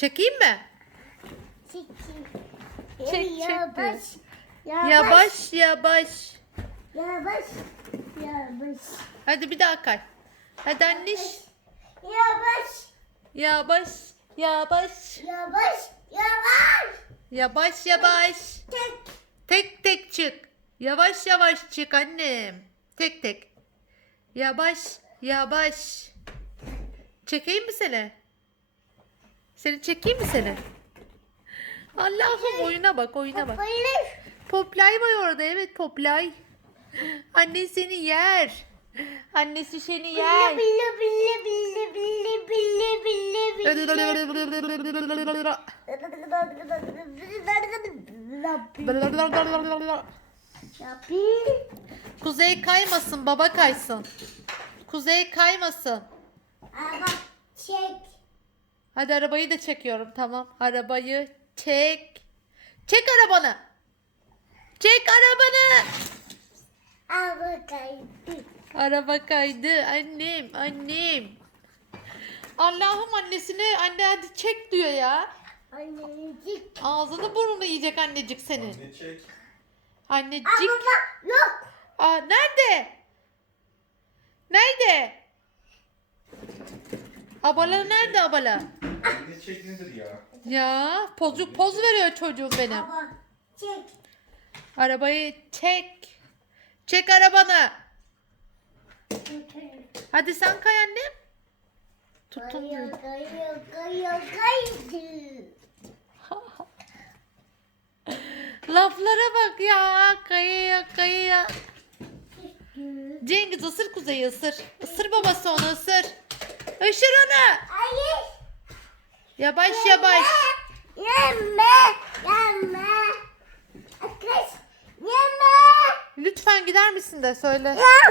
Çekeyim mi? Çek, çek. çek yavaş, yavaş. Yavaş, yavaş. Yavaş, yavaş. Hadi bir daha kay. Hadi anneş. Yavaş. Yavaş, yavaş. Yavaş, yavaş. Yavaş, yavaş. yavaş, yavaş. Tek, tek. Tek, tek çık. Yavaş, yavaş çık annem. Tek, tek. Yavaş, yavaş. Çekeyim mi seni? Seni çekeyim mi seni? Allah'ım oyuna bak oyuna bak. Poplay var orada evet Poplay. Annen seni yer. Annesi seni yer. Kuzey kaymasın baba kaysın. Kuzey kaymasın. Baba çek. Hadi arabayı da çekiyorum tamam. Arabayı çek. Çek arabanı. Çek arabanı. Araba kaydı. Araba kaydı annem annem. Allah'ım annesine anne hadi çek diyor ya. Annecik. Ağzını burnunu yiyecek annecik senin. Annecik. Annecik. Ama yok. Aa, nerede? Nerede? Abala annecik. nerede abala? ya? Ya pozu poz veriyor çocuğum benim. çek. Arabayı çek. Çek arabanı. Hadi sen kay annem. Tuttum. kay, tut. kay, kay. kayıyor. Laflara bak ya. kay, kayıyor, kayıyor. Cengiz ısır kuzeyi ısır. Isır babası onu ısır. Işır onu. Yavaş yavaş. Yeme, yeme. Kız, yeme. Lütfen gider misin de söyle. Yeme.